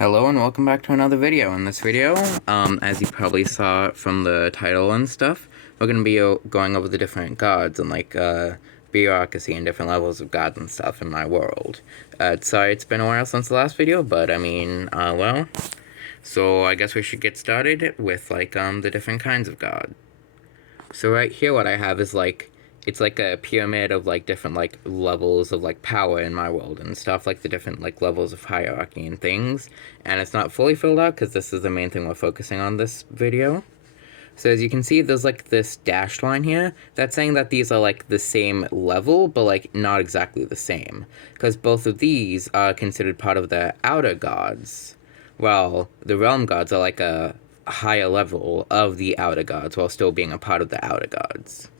Hello and welcome back to another video. In this video, as you probably saw from the title and stuff, we're going to be going over the different gods and bureaucracy and different levels of gods and stuff in my world. Sorry it's been a while since the last video, but so I guess we should get started with the different kinds of god. So right here what I have is it's like a pyramid of different levels of power in my world and stuff, the different levels of hierarchy and things. And it's not fully filled out because this is the main thing we're focusing on this video. So as you can see, there's this dashed line here that's saying that these are the same level, but not exactly the same, because both of these are considered part of the outer gods, while the realm gods are a higher level of the outer gods while still being a part of the outer gods.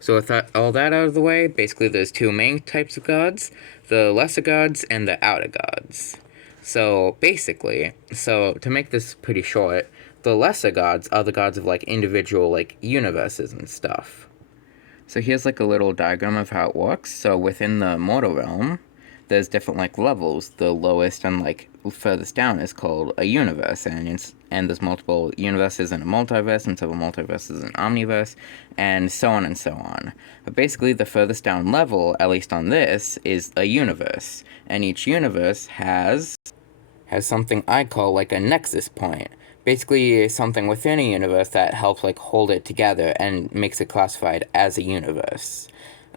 So with all that out of the way, basically there's two main types of gods, the lesser gods and the outer gods. So basically, to make this pretty short, the lesser gods are the gods of individual universes and stuff. So here's a little diagram of how it works. So within the mortal realm, there's different levels. The lowest and furthest down is called a universe, and there's multiple universes in a multiverse, and several multiverses in an omniverse, and so on and so on. But basically the furthest down level, at least on this, is a universe, and each universe has something I call a nexus point. Basically something within a universe that helps hold it together and makes it classified as a universe.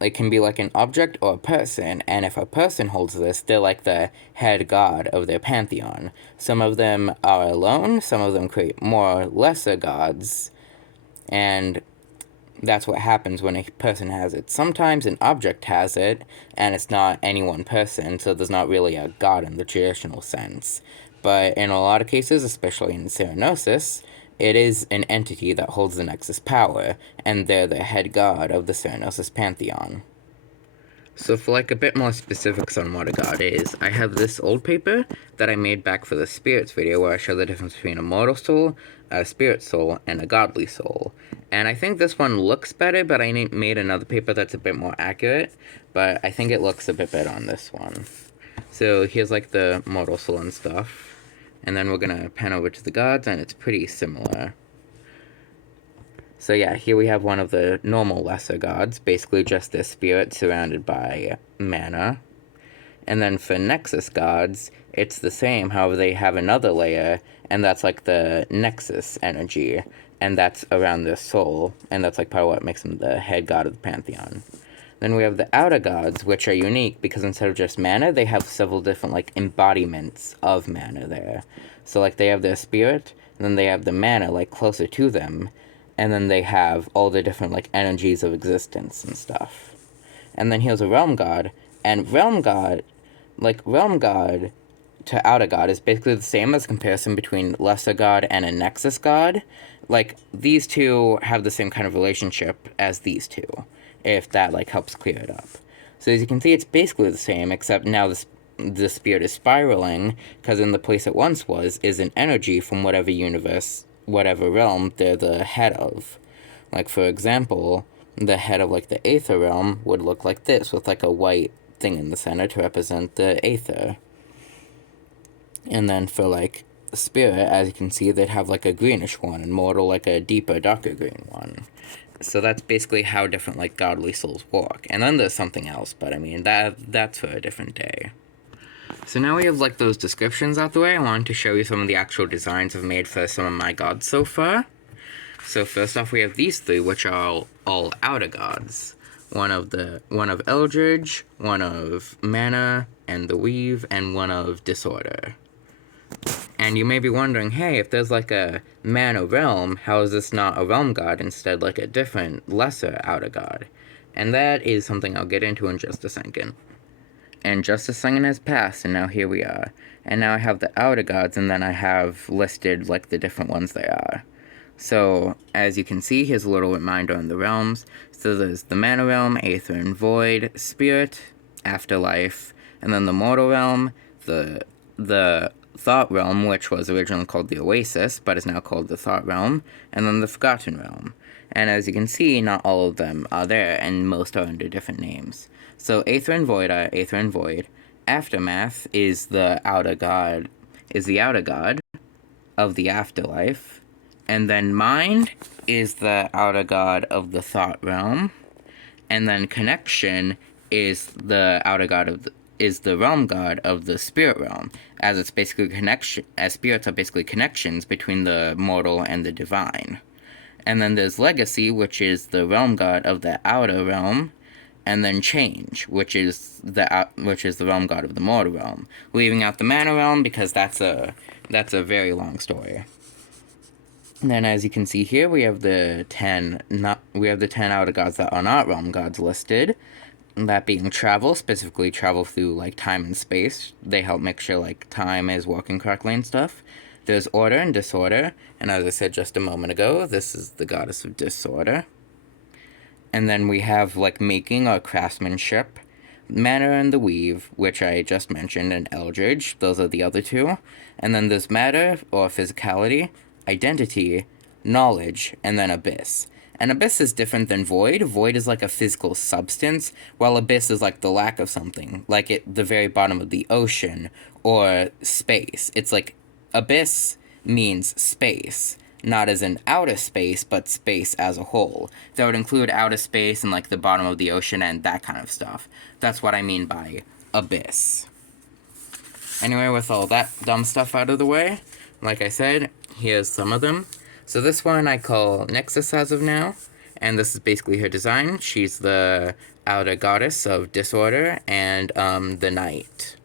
It can be an object or a person, and if a person holds this, they're the head god of their pantheon. Some of them are alone, some of them create more lesser gods, and that's what happens when a person has it. Sometimes an object has it, and it's not any one person, so there's not really a god in the traditional sense. But in a lot of cases, especially in Serinosis, it is an entity that holds the Nexus power, and they're the head god of the Serinosis pantheon. So for a bit more specifics on what a god is, I have this old paper that I made back for the spirits video where I show the difference between a mortal soul, a spirit soul, and a godly soul. And I think this one looks better, but I made another paper that's a bit more accurate, but I think it looks a bit better on this one. So here's the mortal soul and stuff. And then we're going to pan over to the gods, and it's pretty similar. So yeah, here we have one of the normal lesser gods, basically just their spirit surrounded by mana. And then for Nexus gods, it's the same, however they have another layer, and that's the Nexus energy, and that's around their soul, and that's part of what makes them the head god of the pantheon. Then we have the outer gods, which are unique because instead of just mana, they have several different embodiments of mana there. So they have their spirit, and then they have the mana closer to them, and then they have all the different energies of existence and stuff. And then here's a realm god, and realm god to outer god is basically the same as comparison between lesser god and a nexus god. These two have the same kind of relationship as these two, if that helps clear it up. So as you can see, it's basically the same, except now the spirit is spiraling, because in the place it once was is an energy from whatever universe, whatever realm they're the head of. For example, the head of the Aether realm would look like this, with a white thing in the center to represent the Aether. And then for spirit, as you can see, they'd have a greenish one, and mortal a deeper, darker green one. So that's basically how different godly souls work. And then there's something else, but I mean that's for a different day. So now we have those descriptions out the way. I wanted to show you some of the actual designs I've made for some of my gods so far. So first off, we have these three, which are all outer gods. One of Eldridge, one of Mana and the Weave, and one of Disorder. And you may be wondering, hey, if there's a mana realm, how is this not a realm god, instead a different, lesser outer god? And that is something I'll get into in just a second. And just a second has passed, and now here we are. And now I have the outer gods, and then I have listed the different ones they are. So, as you can see, here's a little reminder on the realms. So there's the mana realm, Aether and Void, Spirit, Afterlife, and then the mortal realm, the Thought realm, which was originally called the Oasis, but is now called the Thought realm, and then the Forgotten realm. And as you can see, not all of them are there, and most are under different names. So Aether and Void are Aether and Void. Aftermath is the outer god is the outer god of the afterlife, and then mind is the outer god of the thought realm, and then connection is the outer god of is the realm god of the spirit realm, as it's basically connection, as spirits are basically connections between the mortal and the divine. And then there's legacy, which is the realm god of the outer realm, and then change, which is the realm god of the mortal realm. Leaving out the mana realm because that's a very long story. And then, as you can see here, we have the 10 outer gods that are not realm gods listed. That being travel, specifically travel through like time and space. They help make sure like time is working correctly and stuff. There's order and disorder, and as I said just a moment ago, this is the goddess of disorder. And then we have like making or craftsmanship, matter and the weave, which I just mentioned, and eldridge. Those are the other two. And then there's matter or physicality, identity, knowledge, and then abyss. And abyss is different than void. Void is like a physical substance, while abyss is like the lack of something, like at the very bottom of the ocean or space. It's like abyss means space, not as in outer space, but space as a whole. That would include outer space and like the bottom of the ocean and that kind of stuff. That's what I mean by abyss. Anyway, with all that dumb stuff out of the way, like I said, here's some of them. So this one I call Nexus as of now, and this is basically her design. She's the outer goddess of disorder and the night.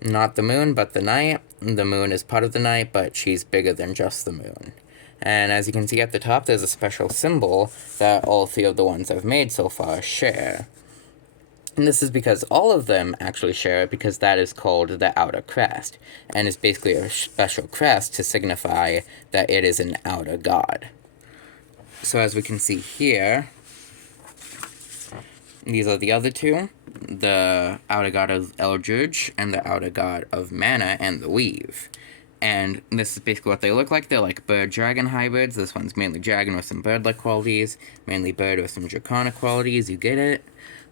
Not the moon, but the night. The moon is part of the night, but she's bigger than just the moon. And as you can see at the top, there's a special symbol that all three of the ones I've made so far share. And this is because all of them actually share it, because that is called the outer crest, and is basically a special crest to signify that it is an outer god. So as we can see here, these are the other two, the outer god of eldridge and the outer god of mana and the weave. And this is basically what they look like. They're like bird-dragon hybrids. This one's mainly dragon with some bird-like qualities, mainly bird with some draconic qualities, you get it?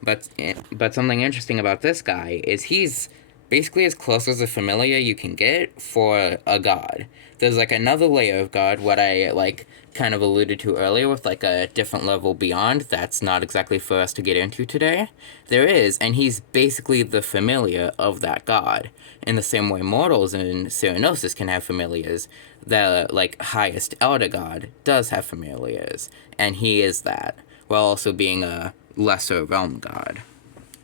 But something interesting about this guy is he's basically as close as a familiar you can get for a god. There's like another layer of god, what I like kind of alluded to earlier with like a different level beyond that's not exactly for us to get into today. There is, and he's basically the familiar of that god. In the same way mortals in Serinosis can have familiars, the like highest elder god does have familiars, and he is that, while also being a lesser realm god.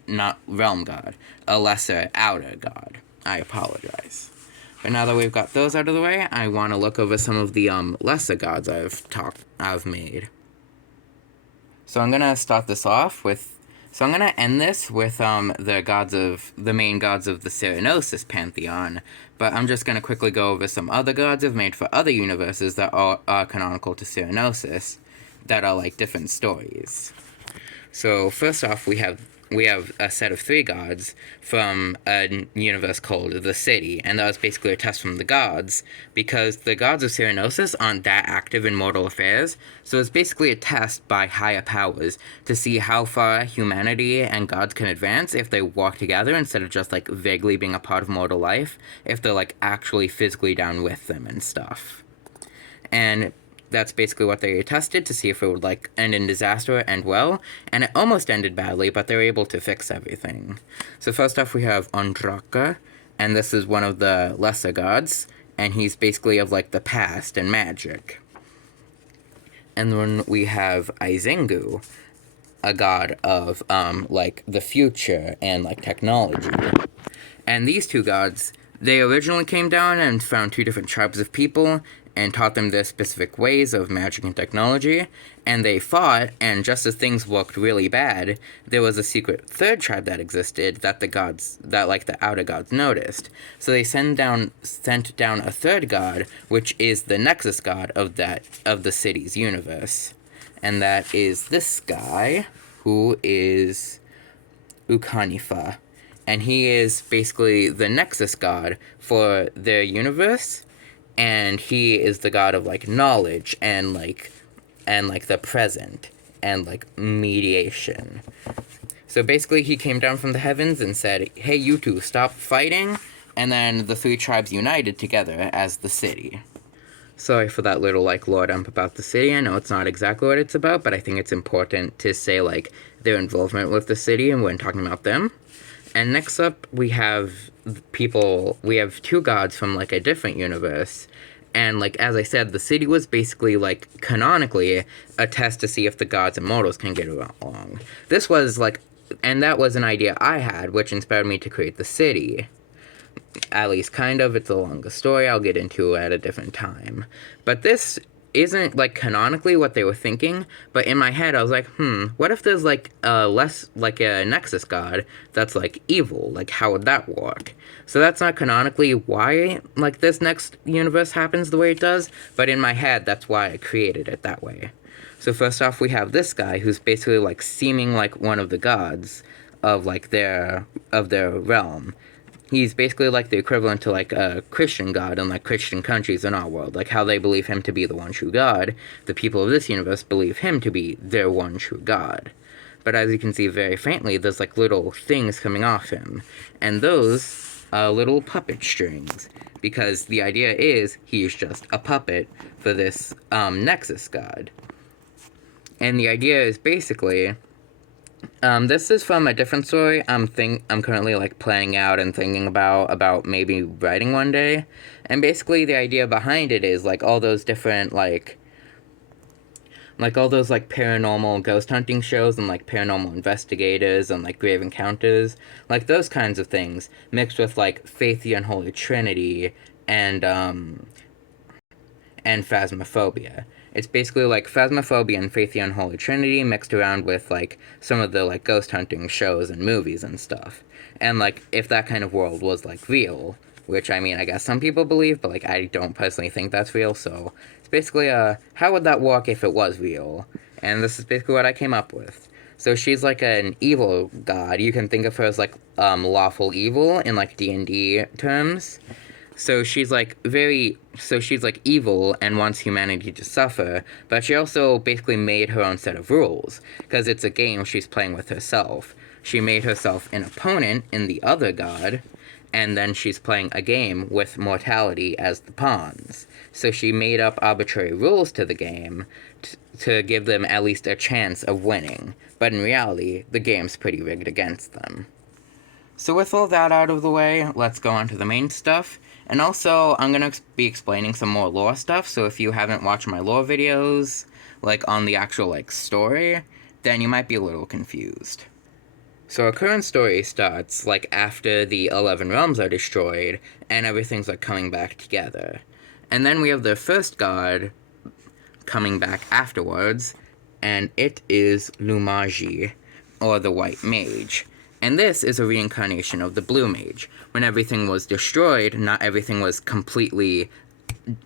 Not realm god, a lesser outer god. I apologize. But now that we've got those out of the way, I want to look over some of the lesser gods I've made. So I'm gonna start this off with. So I'm gonna end this with the main gods of the Serinosis pantheon. But I'm just gonna quickly go over some other gods I've made for other universes that are canonical to Serinosis, that are like different stories. So first off, we have a set of 3 gods from a universe called The City, and that was basically a test from the gods, because the gods of Serinosis aren't that active in mortal affairs, so it's basically a test by higher powers to see how far humanity and gods can advance if they walk together instead of just like vaguely being a part of mortal life, if they're like actually physically down with them and stuff. And that's basically what they tested to see if it would like end in disaster or end well, and it almost ended badly, but they were able to fix everything. So first off, we have Andraka, and this is one of the lesser gods, and he's basically of like the past and magic. And then we have Izengu, a god of like the future and like technology. And these 2 gods, they originally came down and found 2 different tribes of people and taught them their specific ways of magic and technology, and they fought, and just as things looked really bad, there was a secret 3rd tribe that existed that the outer gods noticed. So they sent down a 3rd god, which is the Nexus god of the city's universe. And that is this guy, who is Ukanifa. And he is basically the Nexus god for their universe, and he is the god of like knowledge and like the present and like mediation. So basically he came down from the heavens and said, "Hey, you two, stop fighting and then the three tribes united together as the city. Sorry for that little, like, lore dump about the city. I know it's not exactly what it's about, but I think it's important to say, like, their involvement with the city and when talking about them. And next up, we have two gods from, like, a different universe. And, like, as I said, the city was basically, like, canonically a test to see if the gods and mortals can get along. This was, like, and that was an idea I had, which inspired me to create the city. At least kind of. It's a longer story I'll get into at a different time. But this isn't, like, canonically what they were thinking, but in my head I was like, what if there's, like, a Nexus god that's, like, evil? Like, how would that work? So that's not canonically why, like, this next universe happens the way it does, but in my head that's why I created it that way. So first off, we have this guy who's basically, like, seeming like one of the gods of, like, their realm. He's basically, like, the equivalent to, like, a Christian god in, like, Christian countries in our world. Like, how they believe him to be the one true god, the people of this universe believe him to be their one true god. But as you can see very faintly, there's, like, little things coming off him. And those are little puppet strings. Because the idea is he's just a puppet for this Nexus god. And the idea is basically... this is from a different story I'm currently, like, planning out and thinking about maybe writing one day. And basically the idea behind it is, like, all those different, like all those, like, paranormal ghost hunting shows and, like, paranormal investigators and, like, grave encounters. Like, those kinds of things mixed with, like, Faith the Unholy Trinity and Phasmophobia. It's basically, like, Phasmophobia and Faith the Unholy Trinity mixed around with, like, some of the, like, ghost hunting shows and movies and stuff. And, like, if that kind of world was, like, real, which, I mean, I guess some people believe, but, like, I don't personally think that's real, so it's basically, how would that work if it was real? And this is basically what I came up with. So she's, like, an evil god. You can think of her as, like, lawful evil in, like, D&D terms. So she's, like, evil and wants humanity to suffer, but she also basically made her own set of rules, because it's a game she's playing with herself. She made herself an opponent in the other god, and then she's playing a game with mortality as the pawns. So she made up arbitrary rules to the game to give them at least a chance of winning, but in reality, the game's pretty rigged against them. So with all that out of the way, let's go on to the main stuff. And also, I'm going to be explaining some more lore stuff, so if you haven't watched my lore videos, like, on the actual, like, story, then you might be a little confused. So our current story starts, like, after the 11 realms are destroyed, and everything's, like, coming back together. And then we have the first god coming back afterwards, and it is Lumaji, or the White Mage. And this is a reincarnation of the Blue Mage. When everything was destroyed, not everything was completely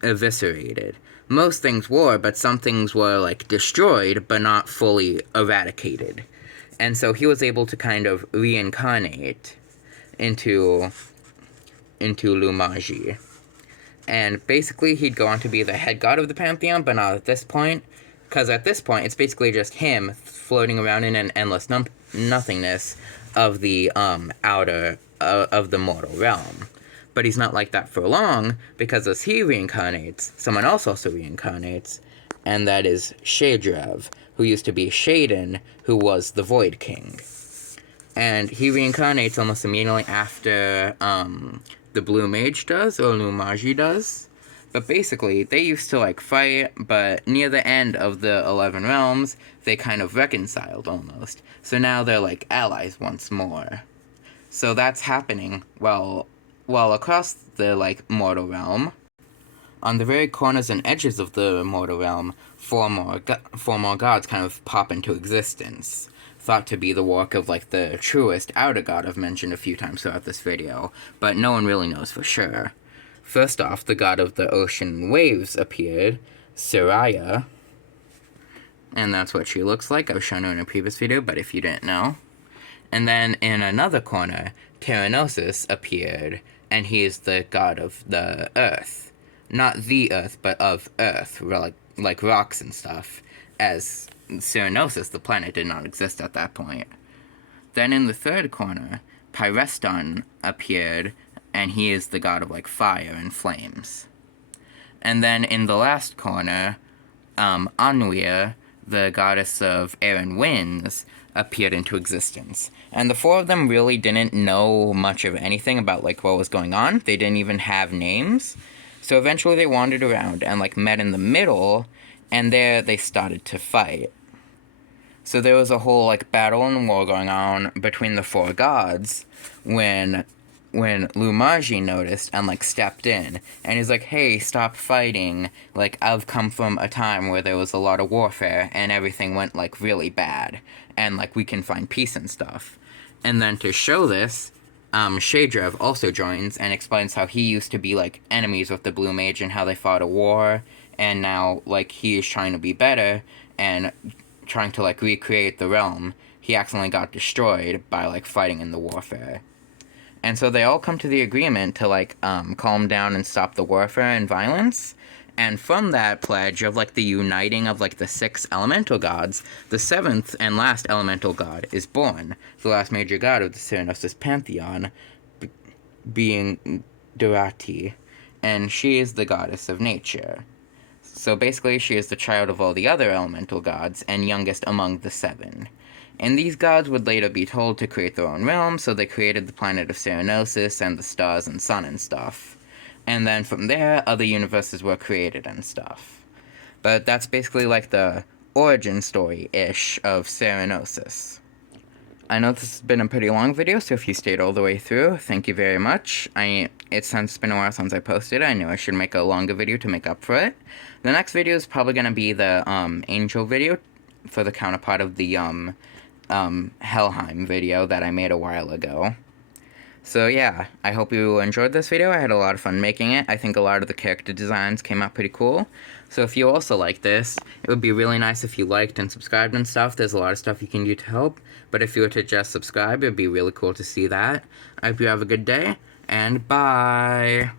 eviscerated. Most things were, but some things were, like, destroyed, but not fully eradicated. And so he was able to kind of reincarnate into Lumaji. And basically, he'd go on to be the head god of the Pantheon, but not at this point. Because at this point, it's basically just him floating around in an endless nothingness of the of the mortal realm. But he's not like that for long, because as he reincarnates, someone else also reincarnates, and that is Shadrav, who used to be Shaden, who was the Void King. And he reincarnates almost immediately after the Blue Mage does, or Lumaji does. But basically, they used to, like, fight, but near the end of the 11 realms, they kind of reconciled, almost. So now they're, like, allies once more. So that's happening while across the, like, mortal realm, on the very corners and edges of the mortal realm, four more gods kind of pop into existence. Thought to be the work of, like, the truest outer god I've mentioned a few times throughout this video, but no one really knows for sure. First off, the god of the ocean waves appeared, Seraya, and that's what she looks like. I've shown her in a previous video, but if you didn't know. And then in another corner, Serinosis appeared, and he is the god of the earth. Not the earth, but of earth, like rocks and stuff, as Serinosis, the planet, did not exist at that point. Then in the third corner, Pyreston appeared, and he is the god of like fire and flames. And then in the last corner, Anwir, the goddess of air and winds, appeared into existence. And the four of them really didn't know much of anything about like what was going on. They didn't even have names. So eventually they wandered around and like met in the middle, and there they started to fight. So there was a whole like battle and war going on between the four gods when Lumaji noticed and like stepped in, and he's like, "Hey, stop fighting. Like, I've come from a time where there was a lot of warfare and everything went like really bad, and like we can find peace and stuff." And then to show this, Shadrev also joins and explains how he used to be like enemies with the Blue Mage and how they fought a war, and now like he is trying to be better and trying to like recreate the realm. He accidentally got destroyed by like fighting in the warfare. And so they all come to the agreement to like calm down and stop the warfare and violence. And from that pledge of like the uniting of like the 6 elemental gods, the 7th and last elemental god is born, the last major god of the Serinosis pantheon, being Durati, and she is the goddess of nature. So basically she is the child of all the other elemental gods and youngest among the 7. And these gods would later be told to create their own realm, so they created the planet of Serinosis and the stars and sun and stuff. And then from there, other universes were created and stuff. But that's basically like the origin story-ish of Serinosis. I know this has been a pretty long video, so if you stayed all the way through, thank you very much. It's been a while since I posted it. I knew I should make a longer video to make up for it. The next video is probably going to be the angel video for the counterpart of the Helheim video that I made a while ago. So yeah, I hope you enjoyed this video. I had a lot of fun making it. I think a lot of the character designs came out pretty cool. So if you also like this, it would be really nice if you liked and subscribed and stuff. There's a lot of stuff you can do to help. But if you were to just subscribe, it would be really cool to see that. I hope you have a good day, and bye!